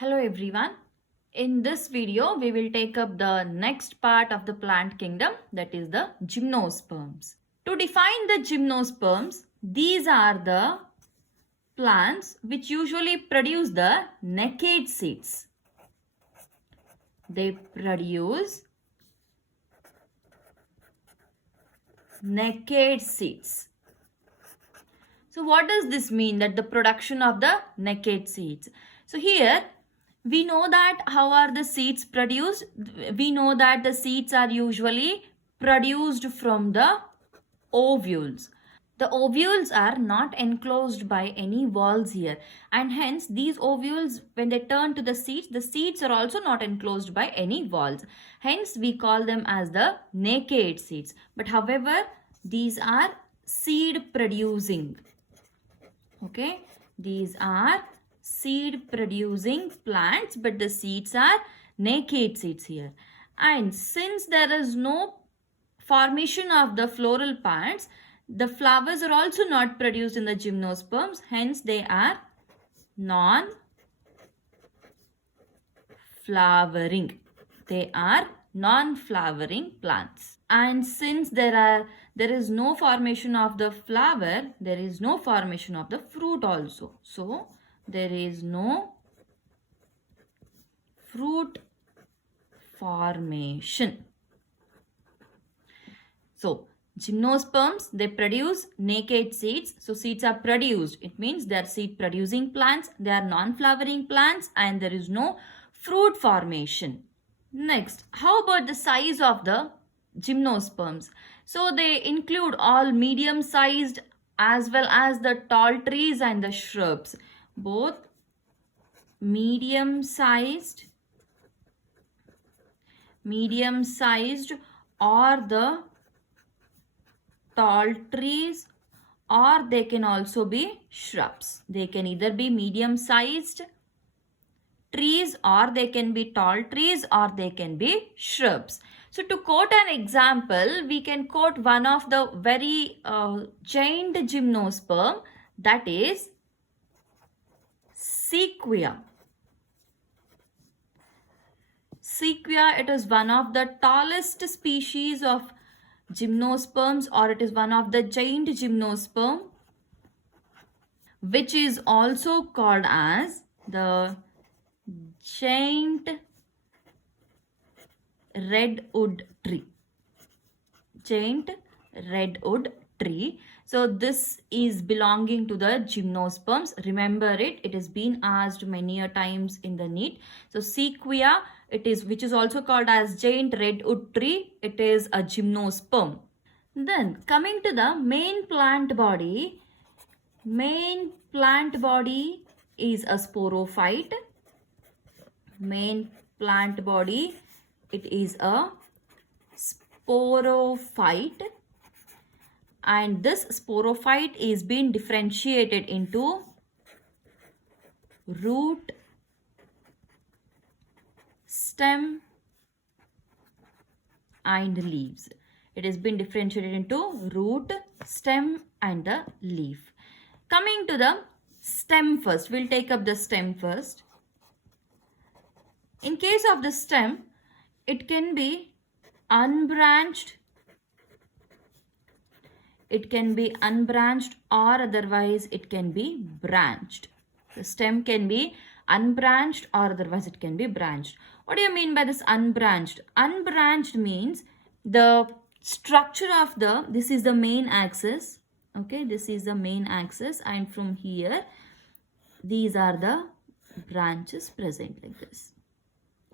Hello everyone. In this video, we will take up the next part of the plant kingdom, that is the gymnosperms. To define the gymnosperms, these are the plants which usually produce the naked seeds. They produce naked seeds. So what does this mean, that the production of the naked seeds? So here we know that how are the seeds produced? We know that the seeds are usually produced from the ovules. The ovules are not enclosed by any walls here, and hence these ovules, when they turn to the seeds are also not enclosed by any walls. Hence we call them as the naked seeds. But however, these are seed producing. Okay, these are seed producing plants, but the seeds are naked seeds here. And since there is no formation of the floral parts, the flowers are also not produced in the gymnosperms. Hence they are non-flowering. They are non-flowering plants. And since there is no formation of the flower, there is no formation of the fruit also. So there is no fruit formation. So gymnosperms, they produce naked seeds. So seeds are produced. It means they are seed producing plants. They are non-flowering plants and there is no fruit formation. Next, how about the size of the gymnosperms? So they include all medium-sized as well as the tall trees and the shrubs. Both medium-sized or the tall trees, or they can also be shrubs. They can either be medium-sized trees, or they can be tall trees, or they can be shrubs. So to quote an example, we can quote one of the very giant gymnosperm, that is Sequoia. Sequoia, it is one of the tallest species of gymnosperms, or it is one of the giant gymnosperm, which is also called as the giant redwood tree. Giant redwood tree. So this is belonging to the gymnosperms. Remember it. It has been asked many a times in the NEET. So Sequoia, which is also called as giant redwood tree. It is a gymnosperm. Then coming to the main plant body. Main plant body is a sporophyte. Main plant body, it is a sporophyte. And this sporophyte is being differentiated into root, stem and leaves. It has been differentiated into root, stem and the leaf. Coming to the stem first, we'll take up the stem first. In case of the stem, it can be unbranched. It can be unbranched or otherwise it can be branched. The stem can be unbranched or otherwise it can be branched. What do you mean by this unbranched? Unbranched means the structure of this is the main axis. Okay, this is the main axis, and from here, these are the branches present like this.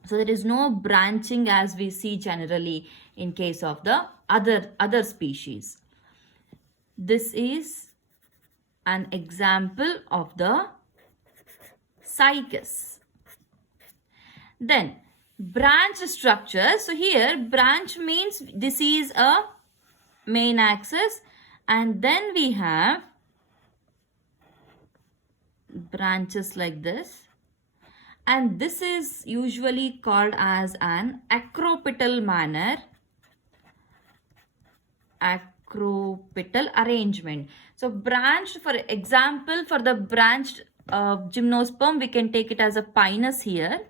So there is no branching as we see generally in case of the other species. This is an example of the cycas. Then branch structure. So here branch means this is a main axis, and then we have branches like this. And this is usually called as an acropetal manner. Acropetal arrangement. So branched, for example, for the branched gymnosperm, we can take it as a pinus here.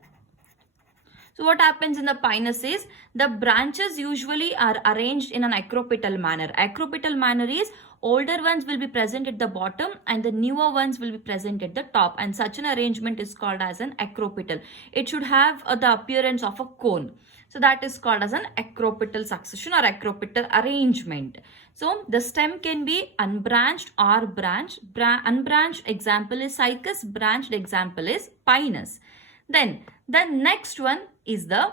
So what happens in the pinus is the branches usually are arranged in an acropetal manner. Acropetal manner is older ones will be present at the bottom and the newer ones will be present at the top, and such an arrangement is called as an acropetal. It should have the appearance of a cone. So that is called as an acropetal succession or acropetal arrangement. So the stem can be unbranched or branched. Unbranched example is cycas, branched example is pinus. Then the next one is the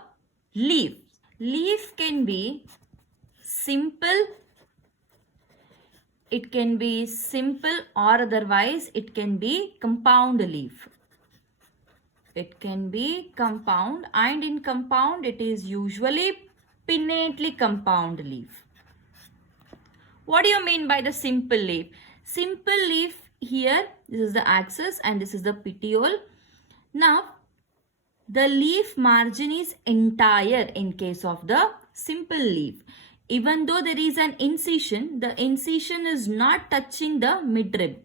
leaf. Leaf can be simple. It can be simple or otherwise it can be compound leaf. It can be compound, and in compound it is usually pinnately compound leaf. What do you mean by the simple leaf? Simple leaf here, this is the axis and this is the petiole. Now the leaf margin is entire in case of the simple leaf. Even though there is an incision, the incision is not touching the midrib.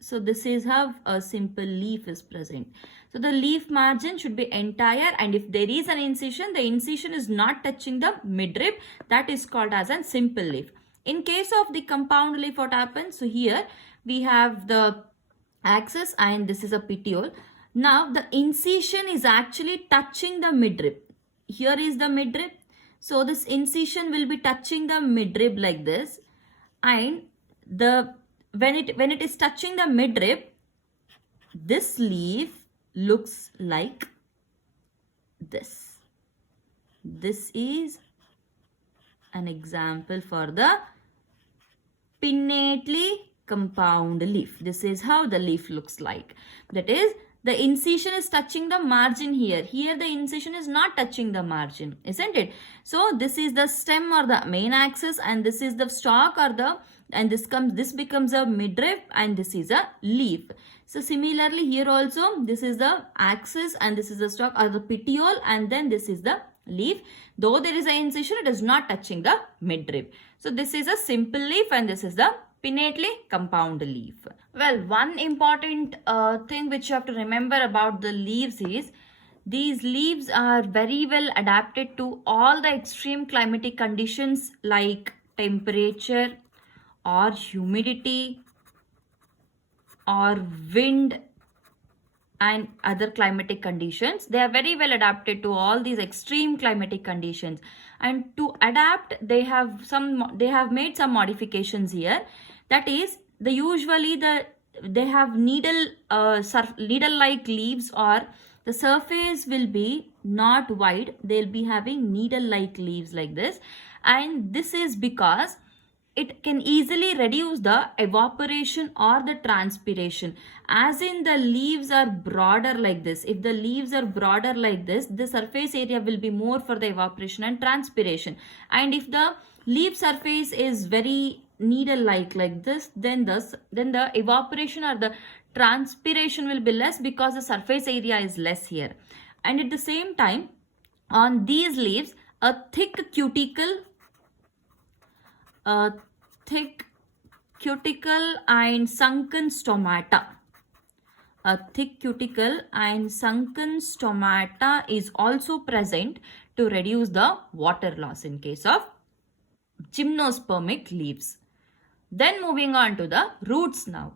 So this is how a simple leaf is present. So the leaf margin should be entire, and if there is an incision, the incision is not touching the midrib. That is called as a simple leaf. In case of the compound leaf, what happens? So here we have the axis and this is a petiole. Now the incision is actually touching the midrib. Here is the midrib. So this incision will be touching the midrib like this, and when it is touching the midrib, this leaf looks like this. This is an example for the pinnately compound leaf. This is how the leaf looks like. That is, the incision is touching the margin here. Here the incision is not touching the margin, isn't it? So this is the stem or the main axis, and this is the stalk or the, and this becomes a midrib, and this is a leaf. So similarly here also, this is the axis and this is the stalk or the petiole, and then this is the leaf. Though there is an incision, it is not touching the midrib. So this is a simple leaf and this is the pinnately compound leaf. Well, one important thing which you have to remember about the leaves is these leaves are very well adapted to all the extreme climatic conditions like temperature or humidity or wind and other climatic conditions. They are very well adapted to all these extreme climatic conditions, and to adapt they have made some modifications here. That is, they have needle-like leaves, or the surface will be not wide. They'll be having needle-like leaves like this, and this is because it can easily reduce the evaporation or the transpiration. As in, the leaves are broader like this. If the leaves are broader like this, the surface area will be more for the evaporation and transpiration. And if the leaf surface is very needle-like like this, then the evaporation or the transpiration will be less because the surface area is less here. And at the same time, on these leaves, a thick cuticle and sunken stomata. A thick cuticle and sunken stomata is also present to reduce the water loss in case of gymnospermic leaves. Then moving on to the roots now.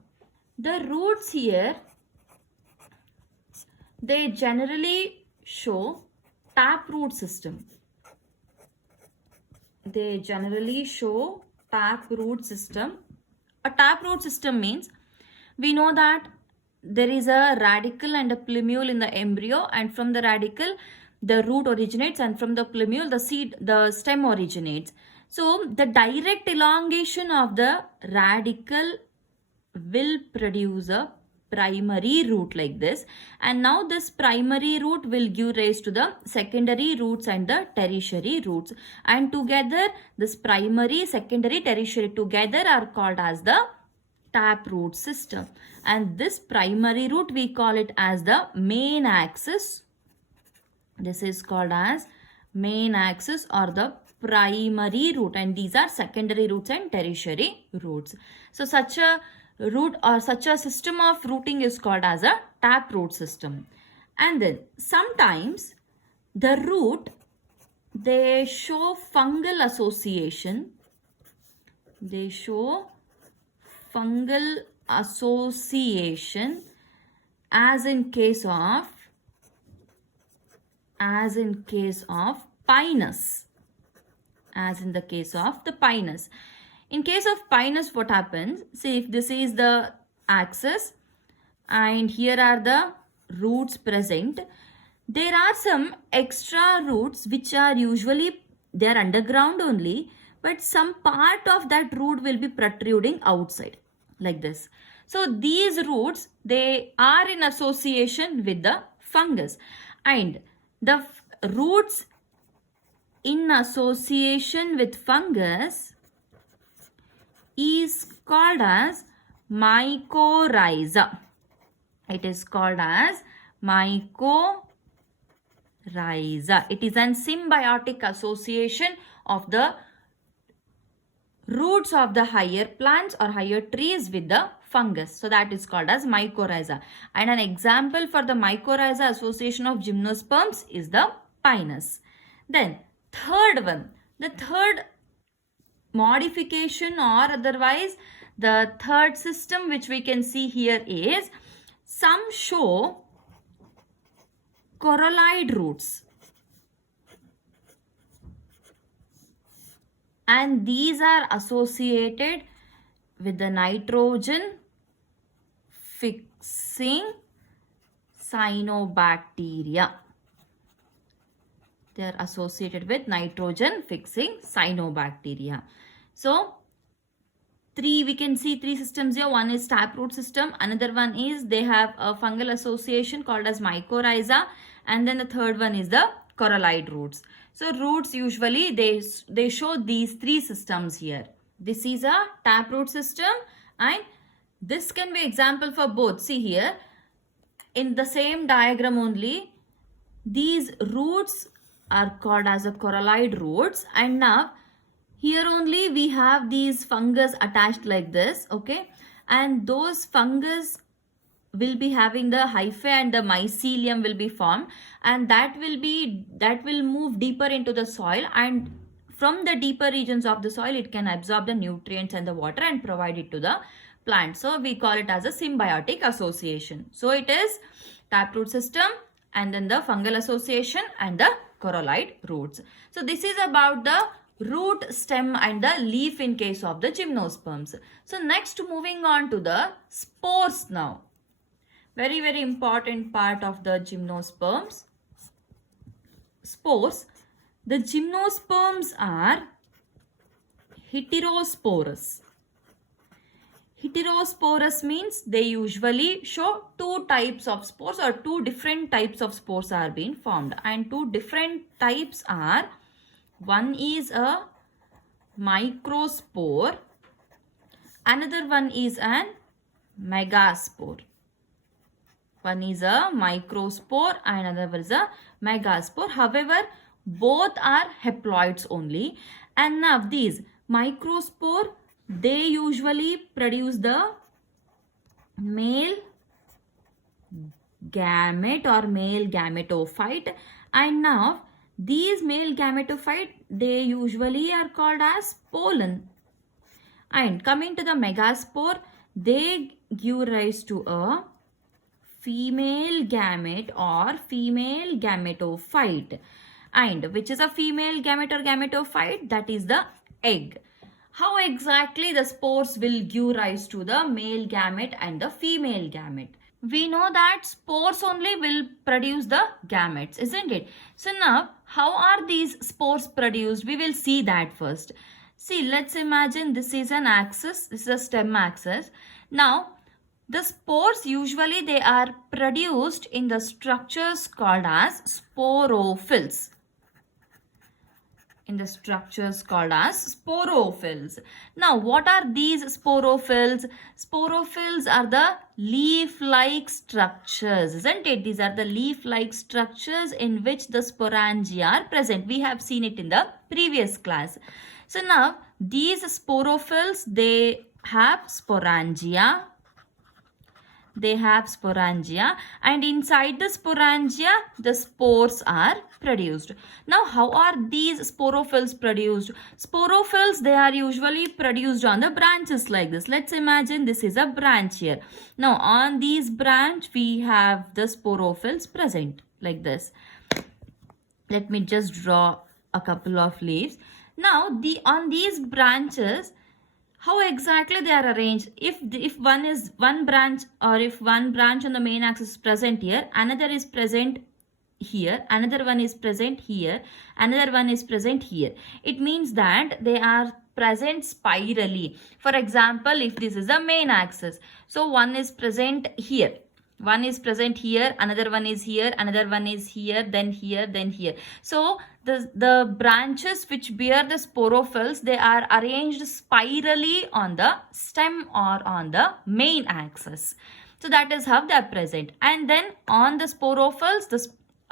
The roots here, they generally show taproot system. They generally show taproot system. A taproot system means we know that there is a radicle and a plumule in the embryo, and from the radicle the root originates, and from the plumule the stem originates. So the direct elongation of the radicle will produce a primary root like this, and now this primary root will give rise to the secondary roots and the tertiary roots, and together this primary, secondary, tertiary together are called as the taproot system. And this primary root we call it as the main axis. This is called as main axis or the primary root, and these are secondary roots and tertiary roots. So such a root or such a system of rooting is called as a taproot system. And then sometimes the root, they show fungal association. They show fungal association as in case of pinus. As in the case of the pinus. In case of pinus, what happens? See, if this is the axis and here are the roots present, there are some extra roots which are usually, they are underground only, but some part of that root will be protruding outside like this. So these roots, they are in association with the fungus, and the roots in association with fungus is called as mycorrhiza. It is called as mycorrhiza. It is an symbiotic association of the roots of the higher plants or higher trees with the fungus. So that is called as mycorrhiza. And an example for the mycorrhiza association of gymnosperms is the pinus. Then third one, the third modification or otherwise the third system which we can see here is, some show corolloid roots, and these are associated with the nitrogen fixing cyanobacteria. They are associated with nitrogen fixing cyanobacteria. So we can see three systems here. One is taproot system, another one is they have a fungal association called as mycorrhiza, and then the third one is the corolloid roots. So roots usually they show these three systems here. This is a taproot system, and this can be example for both. See here in the same diagram only, these roots are called as a corolloid roots, and now here only we have these fungus attached like this, okay, and those fungus will be having the hyphae and the mycelium will be formed, and that will move deeper into the soil, and from the deeper regions of the soil it can absorb the nutrients and the water and provide it to the plant. So we call it as a symbiotic association. So it is taproot system, and then the fungal association and the corolloid roots. So this is about the root, stem and the leaf in case of the gymnosperms. So next, moving on to the spores now. Very, very important part of the gymnosperms. Spores. The gymnosperms are heterosporous. Heterosporous means they usually show two types of spores, or two different types of spores are being formed, and two different types are, one is a microspore, another one is an megaspore. One is a microspore and another is a megaspore. However, both are haploids only, and now these microspore, they usually produce the male gamete or male gametophyte, and now these male gametophyte, they usually are called as pollen. And coming to the megaspore, they give rise to a female gamete or female gametophyte. And which is a female gamete or gametophyte? That is the egg. How exactly the spores will give rise to the male gamete and the female gamete? We know that spores only will produce the gametes, isn't it? So now, how are these spores produced? We will see that first. See, let's imagine this is an axis. This is a stem axis. Now, the spores usually they are produced in the structures called as sporophylls. In the structures called as sporophylls. Now, what are these sporophylls? Sporophylls are the leaf-like structures, isn't it? These are the leaf-like structures in which the sporangia are present. We have seen it in the previous class. So now, these sporophylls, they have sporangia. They have sporangia, and inside the sporangia the spores are produced. Now how are these sporophylls produced? Sporophylls, they are usually produced on the branches like this. Let's imagine this is a branch here. Now on these branch we have the sporophylls present like this. Let me just draw a couple of leaves. Now on these branches, how exactly they are arranged? If one branch, or if one branch on the main axis is present here, another is present here, another one is present here, another one is present here. It means that they are present spirally. For example, if this is the main axis, so one is present here. One is present here, another one is here, another one is here, then here, then here. So the branches which bear the sporophylls, they are arranged spirally on the stem or on the main axis. So that is how they are present. And then on the sporophylls,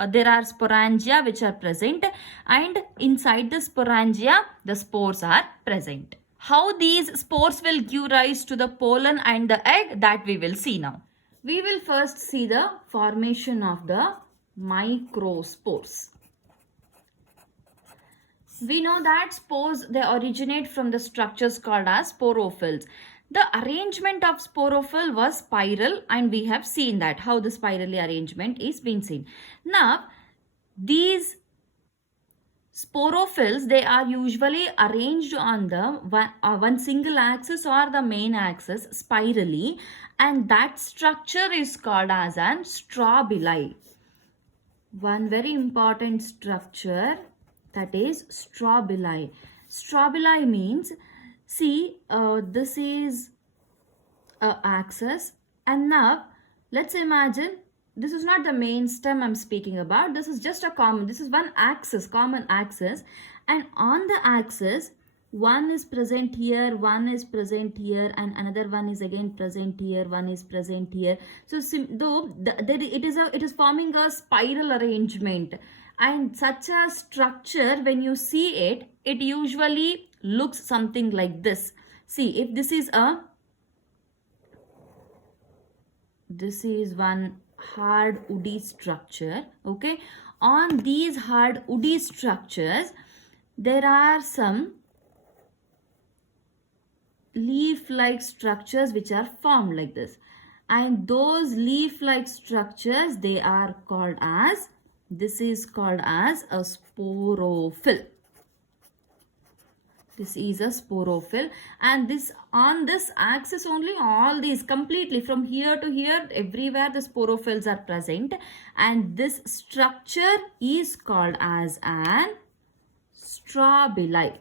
there are sporangia which are present, and inside the sporangia the spores are present. How these spores will give rise to the pollen and the egg, that we will see now. We will first see the formation of the microspores. We know that spores, they originate from the structures called as sporophylls. The arrangement of sporophyll was spiral, and we have seen that how the spiral arrangement is being seen. Now these sporophylls, they are usually arranged on the one single axis or the main axis spirally, and that structure is called as an strobili. One very important structure, that is strobili. Strobili means, see, this is a axis, and now let's imagine this is not the main stem I'm speaking about. This is just a common, this is one axis, common axis, and on the axis one is present here, one is present here, and another one is again present here, one is present here. So it is forming a spiral arrangement, and such a structure, when you see it, it usually looks something like this. See, if this is one hard woody structure, okay, on these hard woody structures there are some leaf-like structures which are formed like this, and those leaf-like structures, they are called as, this is called as a sporophyll. This is a sporophyll, and this on this axis only, all these completely from here to here, everywhere the sporophylls are present, and this structure is called as an strobili.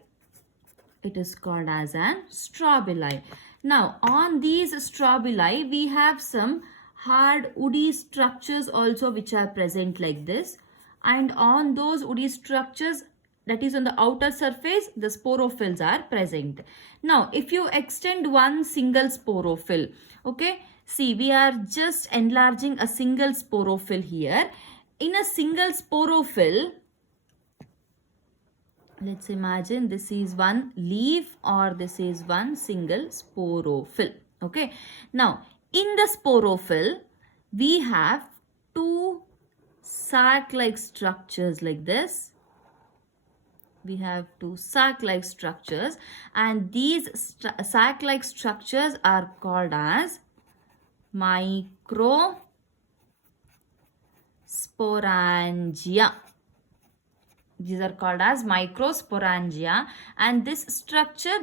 It is called as an strobili. Now on these strobili we have some hard woody structures also which are present like this, and on those woody structures, that is on the outer surface, the sporophylls are present. Now if you extend one single sporophyll, okay, see, we are just enlarging a single sporophyll here. In a single sporophyll, let's imagine this is one leaf, or this is one single sporophyll, okay. Now in the sporophyll we have two sac-like structures like this. We have two sac-like structures, and these sac-like structures are called as microsporangia. These are called as microsporangia, and this structure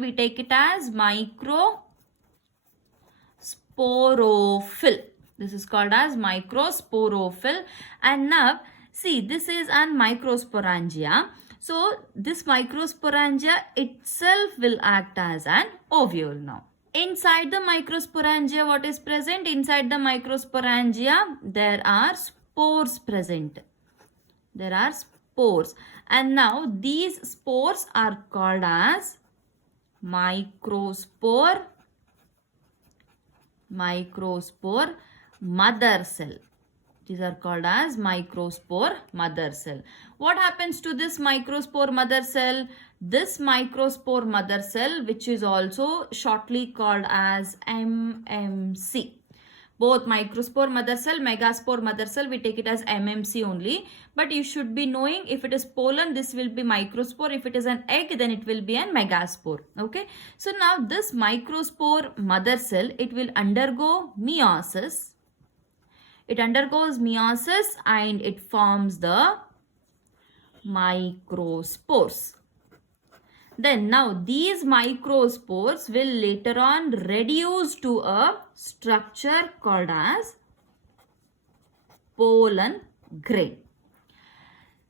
we take it as microsporophyll. This is called as microsporophyll. And now see, this is an microsporangia. So this microsporangia itself will act as an ovule now. Inside the microsporangia, what is present? Inside the microsporangia there are spores present. There are spores, and now these spores are called as microspore mother cell. These are called as microspore mother cell. What happens to this microspore mother cell? This microspore mother cell, which is also shortly called as MMC. Both microspore mother cell, megaspore mother cell, we take it as MMC only. But you should be knowing, if it is pollen, this will be microspore. If it is an egg, then it will be a megaspore. Okay. So now this microspore mother cell, it will undergo meiosis. It undergoes meiosis and it forms the microspores. Then now these microspores will later on reduce to a structure called as pollen grain.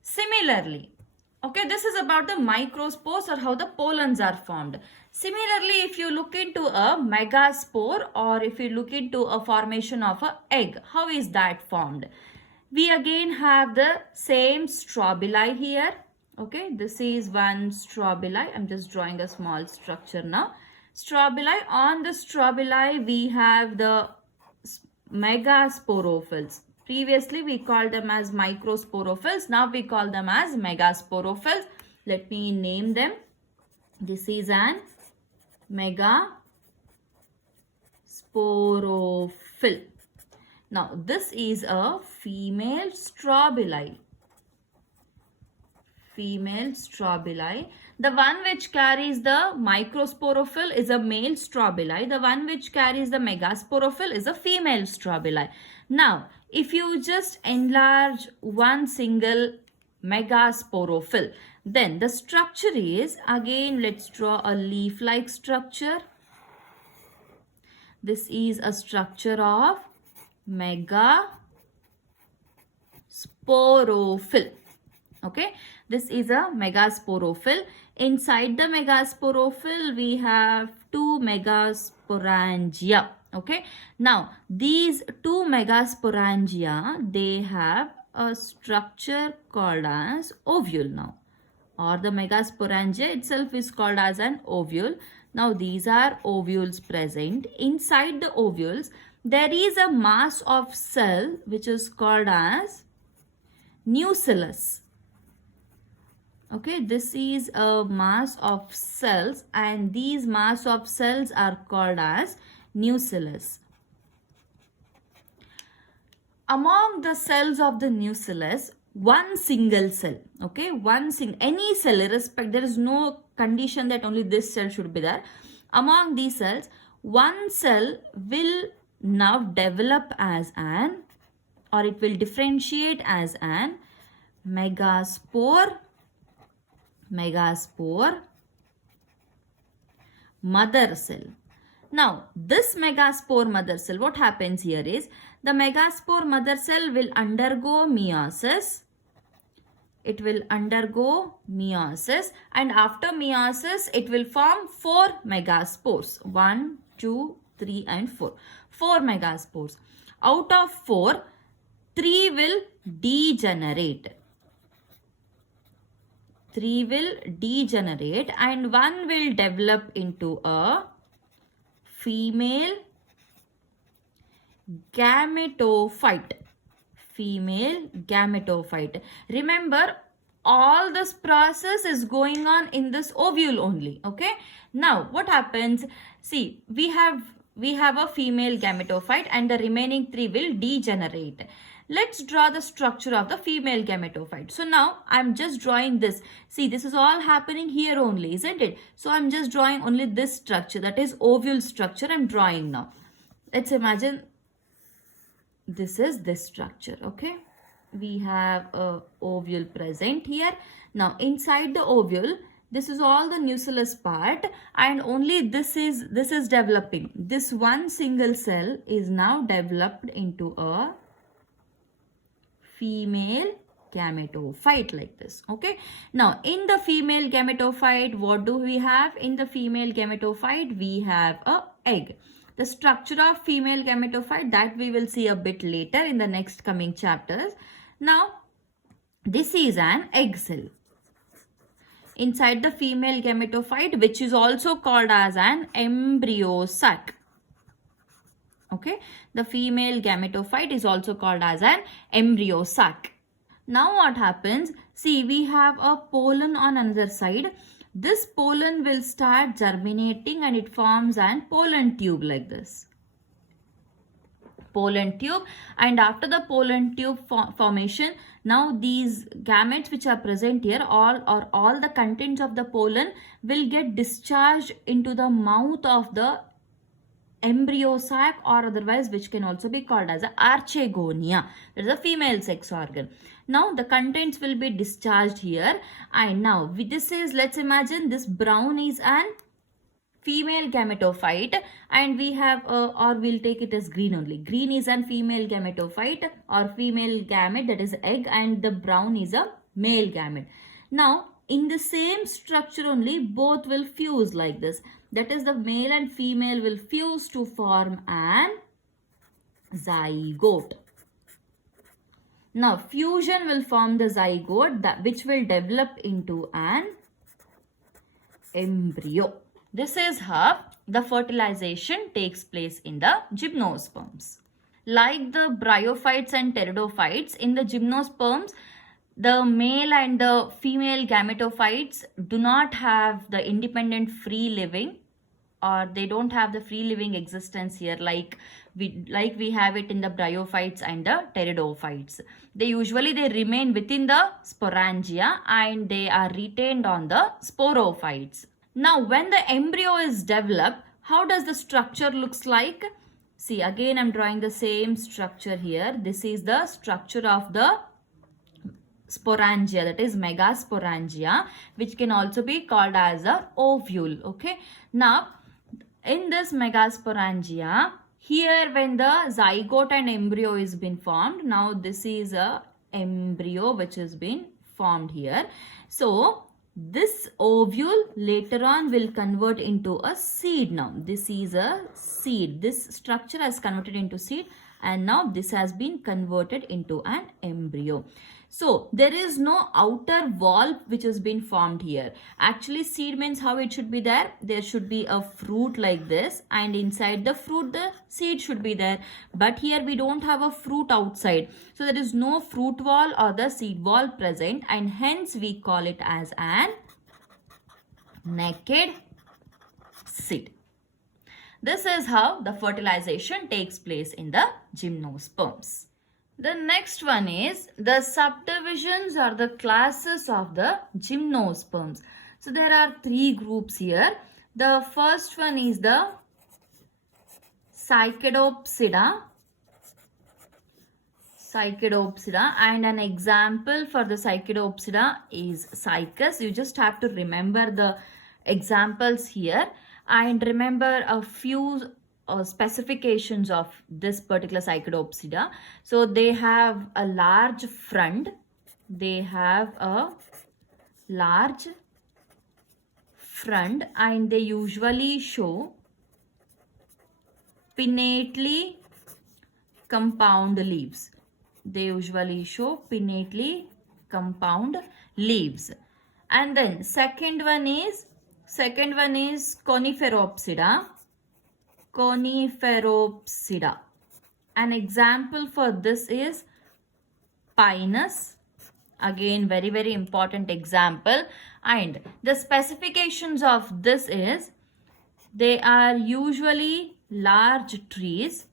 Similarly, okay, this is about the microspores or how the pollens are formed. Similarly, if you look into a megaspore or if you look into a formation of an egg, how is that formed? We again have the same strobili here. Okay, this is one strobili. I'm just drawing a small structure now. Strobili. On the strobili, we have the megasporophylls. Previously, we called them as microsporophylls. Now we call them as megasporophylls. Let me name them. This is an megasporophyle. Now, this is a female strobili. Female strobili. The one which carries the microsporophyll is a male strobili. The one which carries the megasporophyll is a female strobili. Now, if you just enlarge one single megasporophyll, then the structure is, again, let's draw a leaf-like structure. This is a structure of megasporophyll. Okay, this is a megasporophyll. Inside the megasporophyll, we have two megasporangia. Okay, now these two megasporangia, they have a structure called as ovule now, or the megasporangia itself is called as an ovule. Now these are ovules present. Inside the ovules, there is a mass of cell which is called as nucellus. Okay, this is a mass of cells and these mass of cells are called as nucellus. Among the cells of the nucellus, one single cell, okay, any cell, irrespective, there is no condition that only this cell should be there. Among these cells, one cell will now develop as an, or it will differentiate as an megaspore mother cell. Now, this megaspore mother cell, what happens here is, the megaspore mother cell will undergo meiosis. It will undergo meiosis, and after meiosis, it will form 4 megaspores. 1, 2, 3 and 4. 4 megaspores. Out of 4, 3 will degenerate. 3 will degenerate and 1 will develop into a female gametophyte. Female gametophyte. Remember, all this process is going on in this ovule only. Okay. Now, what happens? See, we have a female gametophyte and the remaining 3 will degenerate. Let's draw the structure of the female gametophyte. So now I'm just drawing this. See, this is all happening here only, isn't it? So I'm just drawing only this structure, that is ovule structure I'm drawing now. Let's imagine this is this structure, okay? We have a ovule present here. Now inside the ovule, this is all the nucellus part and only this is developing. This one single cell is now developed into a female gametophyte like this. Okay. Now in the female gametophyte, what do we have? In the female gametophyte, we have a egg. The structure of female gametophyte, that we will see a bit later in the next coming chapters. Now this is an egg cell inside the female gametophyte, which is also called as an embryo sac. Okay, the female gametophyte is also called as an embryo sac. Now what happens? See, we have a pollen on another side. This pollen will start germinating and it forms an pollen tube like this. Pollen tube, and after the pollen tube formation, now these gametes which are present here, all the contents of the pollen will get discharged into the mouth of the embryo sac, or otherwise which can also be called as a archegonia. That is a female sex organ. Now the contents will be discharged here, and now this is, let's imagine this brown is an female gametophyte, and we have or we'll take it as green only. Green is an female gametophyte or female gamete, that is egg, and the brown is a male gamete. Now in the same structure only, both will fuse like this. That is, the male and female will fuse to form an zygote. Now fusion will form the zygote, which will develop into an embryo. This is how the fertilization takes place in the gymnosperms. Like the bryophytes and pteridophytes, in the gymnosperms, the male and the female gametophytes do not have the independent free living, or they don't have the free living existence here like we have it in the bryophytes and the pteridophytes. They remain within the sporangia and they are retained on the sporophytes. Now when the embryo is developed, how does the structure looks like? See, again I'm drawing the same structure here. This is the structure of the sporangia, that is megasporangia, which can also be called as a ovule. Okay, now in this megasporangia, here when the zygote and embryo is been formed, now this is a embryo which has been formed here. So this ovule later on will convert into a seed. Now this is a seed. This structure has converted into seed, and now this has been converted into an embryo. So there is no outer wall which has been formed here. Actually, seed means how it should be there. There should be a fruit like this, and inside the fruit the seed should be there. But here we don't have a fruit outside. So there is no fruit wall or the seed wall present, and hence we call it as an naked seed. This is how the fertilization takes place in the gymnosperms. The next one is the subdivisions or the classes of the gymnosperms. So there are three groups here. The first one is the Cycadopsida, and an example for the Cycadopsida is Cycas. You just have to remember the examples here and remember a few specifications of this particular Cycadopsida. So they have a large front, and they usually show pinnately compound leaves. And then second one is Coniferopsida. An example for this is Pinus. Again, very, very important example. And the specifications of this is they are usually large trees.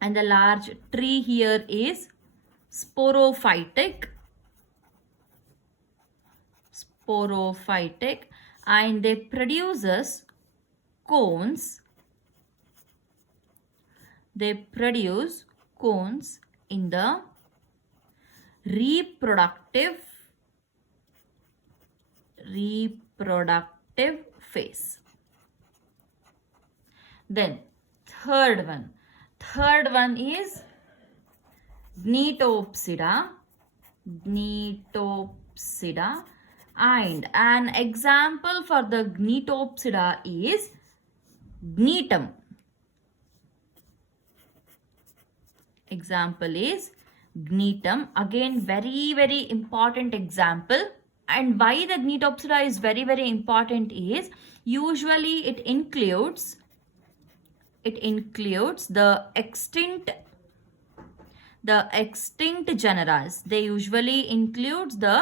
And the large tree here is sporophytic. And they produces cones. They produce cones in the reproductive phase. Then third one is Gnetopsida, and an example for the Gnetopsida is Gnetum. Example is Gnetum. Again, very, very important example. And why the Gnetopsida is very, very important is usually it includes it includes the extinct genera. They usually include the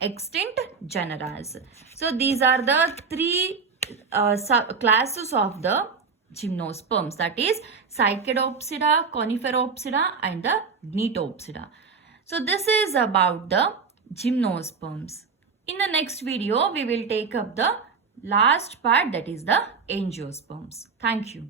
extinct genera. So these are the three classes of the gymnosperms, that is Cycadopsida, Coniferopsida and the Gnetopsida. So this is about the gymnosperms. In the next video, we will take up the last part, that is the angiosperms. Thank you.